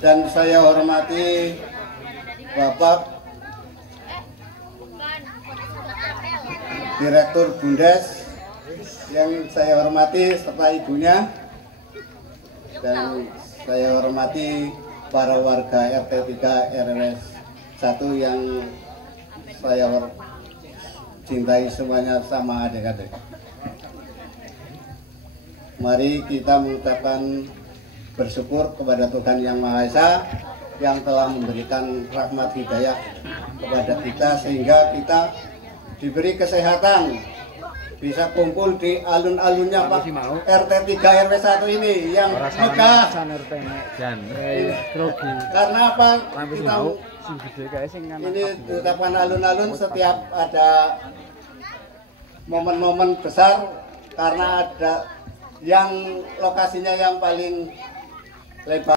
dan saya hormati Bapak Direktur Bundes yang saya hormati serta ibunya, dan saya hormati para warga RT 3 RW 1 yang saya cintai semuanya sama adik-adik. Mari kita mengucapkan bersyukur kepada Tuhan Yang Maha Esa yang telah memberikan rahmat hidayah kepada kita sehingga kita diberi kesehatan, bisa kumpul di alun-alunnya Pak RT 3 RW 1 ini yang megah. Karena apa? Ini diucapkan alun-alun setiap ada momen-momen besar, karena ada yang lokasinya yang paling lebar.